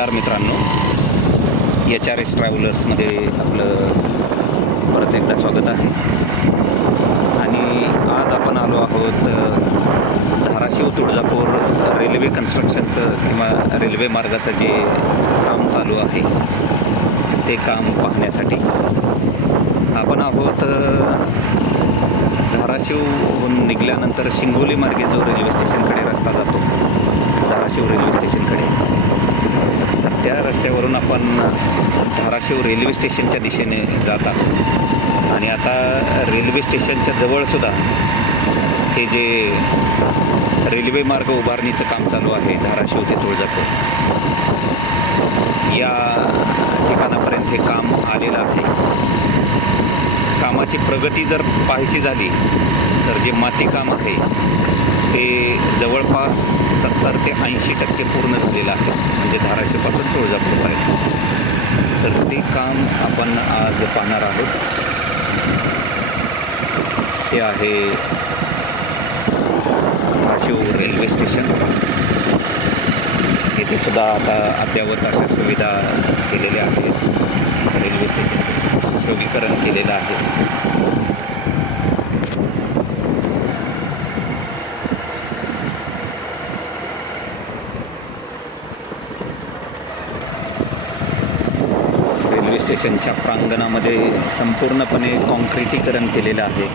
नमस्कार मित्रांनो, HRS ट्रॅव्हलर्समध्ये आपलं परत एकदा स्वागत आहे. आणि आज आपण आलो आहोत धाराशिव तुळजापूर रेल्वे कन्स्ट्रक्शनचं किंवा रेल्वे मार्गाचं जे काम चालू आहे ते काम पाहण्यासाठी. आपण आहोत धाराशिवहून निघाल्यानंतर शिंगोली मार्गे जो रेल्वे स्टेशनकडे रस्ता जातो, धाराशिव रेल्वे स्टेशनकडे, त्या रस्त्यावरून आपण धाराशिव रेल्वे स्टेशनच्या दिशेने जात आहोत. आणि आता रेल्वे स्टेशनच्या जवळसुद्धा हे जे रेल्वे मार्ग उभारणीचं काम चालू आहे धाराशिव ते तुळजापूर, या ठिकाणापर्यंत हे काम आलेलं आहे. कामाची प्रगती जर पाहायची झाली तर जे माती काम आहे ते जवळपास 70 ते 80% पूर्ण झालेलं आहे, म्हणजे धाराशिवपासून तुळजापूरपर्यंत. तर ते काम आपण आज पाहणार आहोत. हे आहे धाराशिव रेल्वे स्टेशन. येथे सुद्धा आता अद्ययावत अशा सुविधा केलेल्या आहेत. रेल्वे स्टेशन सुशोभीकरण केलेलं आहे. रेल्वे स्टेशनच्या प्रांगणामध्ये संपूर्णपणे कॉन्क्रिटीकरण केलेलं आहे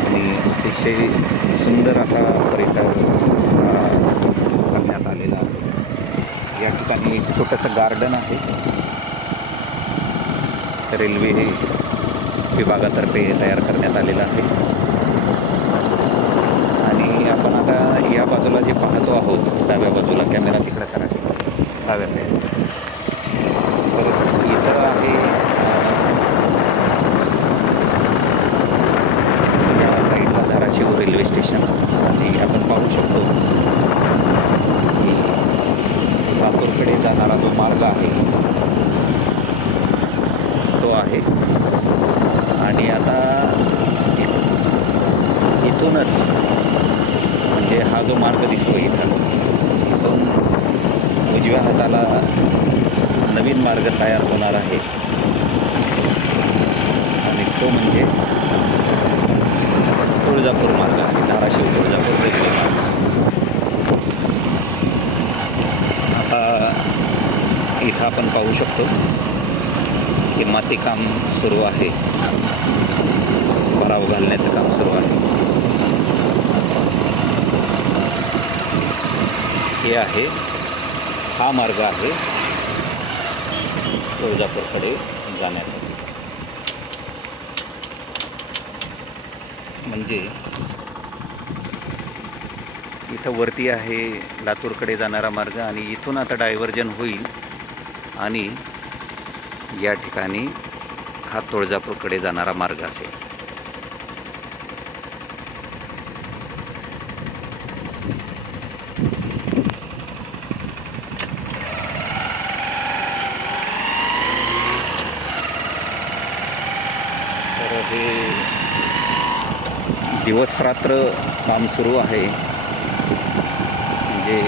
आणि अतिशय सुंदर असा परिसर करण्यात आलेला आहे. या ठिकाणी एक छोटंसं गार्डन आहे. रेल्वे विभागातर्फे तयार करण्यात आलेलं आहे. आणि आपण आता या बाजूला जे पाहतो आहोत, डाव्या बाजूला, कॅमेरा तिकडे करा, डाव्या साईड, तर इथं आहे या साईडला धाराशिव रेल्वे स्टेशन. आणि आपण पाहू शकतो की लातूरकडे जाणारा जो मार्ग आहे तो आहे. आणि आता इथूनच, म्हणजे हा जो मार्ग दिसतो इथून उजव्या हाताला नवीन मार्ग तयार होणार आहे आणि तो म्हणजे तुळजापूर मार्ग आहे, धाराशिव तुळजापूर रेल्वे मार्ग. आता इथं आपण पाहू शकतो की माती काम सुरू आहे, भराव घालण्याचं काम सुरू आहे. हे आहे, हा मार्ग आहे तुळजापूरकडे जाण्यासाठी. म्हणजे इथं वरती आहे लातूरकडे जाणारा मार्ग आणि इथून आता डायव्हर्जन होईल आणि या ठिकाणी हा तुळजापूरकडे जाणारा मार्ग असेल. तर हे दिवस रात्र काम सुरू आहे. म्हणजे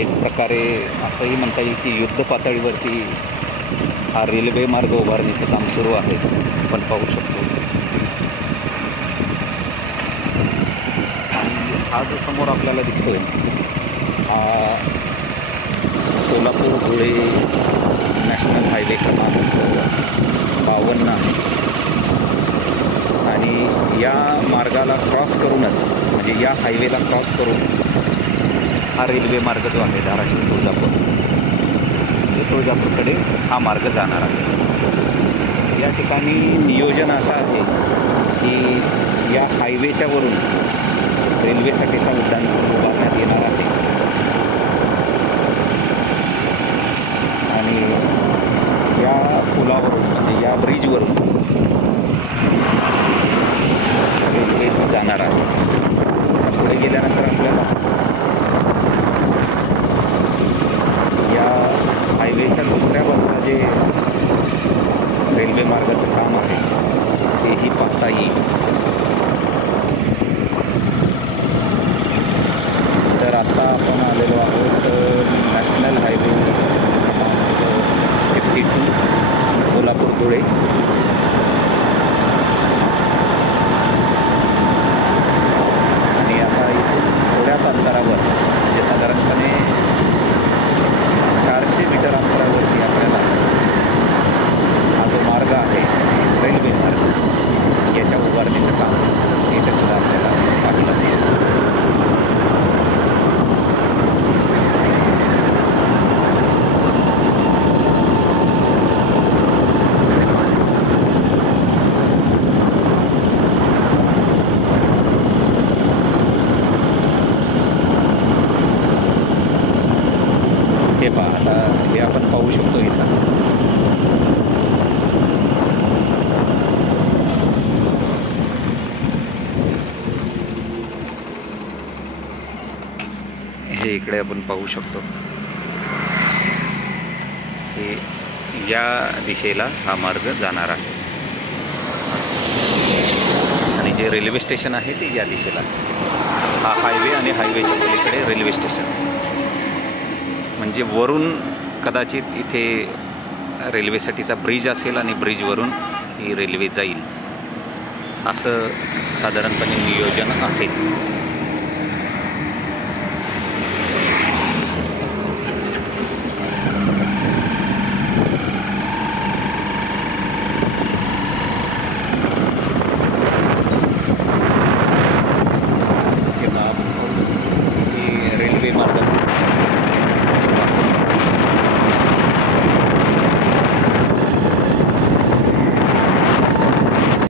एक प्रकारे असंही म्हणता येईल की युद्ध पातळीवरती हा रेल्वे मार्ग उभारणीचं काम सुरू आहे. आपण पाहू शकतो. हा जो समोर आपल्याला दिसतोय हा सोलापूर धुळे नॅशनल हायवे क्रमांक 52 आहे. आणि या मार्गाला क्रॉस करूनच, म्हणजे या हायवेला क्रॉस करून हा रेल्वे मार्ग जो आहे धाराशिव तुळजापूर, तुळजापूरकडे हा मार्ग जाणार आहे. या ठिकाणी नियोजन असं आहे की या हायवेच्या वरून रेल्वेसाठीचा उड्डाणपूल उभारण्यात येणार आहे. आणि या पुलावरून, म्हणजे या ब्रिजवरून रेल्वे जाणार आहे. पुढे गेल्यानंतर आपल्याला या हायवेच्या दुसऱ्या बाजूला जे रेल्वे मार्गाचं काम आहे तेही पाहता येईल. तर आता आपण आलेलो आहोत नॅशनल हायवे क्रमांक 52 सोलापूर धुळे. आणि आता इथून थोड्याच अंतरावर म्हणजे साधारणपणे 400 मीटर अंतरावरती आपल्याला हा जो मार्ग आहे रेल्वे मार्ग याच्या उभारणीचं काम इथे सुद्धा आपल्याला पाहायला मिळेल. हे पहा, आता हे आपण पाहू शकतो इथं. हे इकडे आपण पाहू शकतो. हे या दिशेला हा मार्ग जाणार आहे आणि जे रेल्वे स्टेशन आहे ते या दिशेला. हा हायवे आणि हायवेच्या पलीकडे रेल्वे स्टेशन म्हणजे वरून कदाचित इथे रेल्वेसाठीचा ब्रिज असेल आणि ब्रिजवरून ही रेल्वे जाईल असं साधारणपणे नियोजन असेल.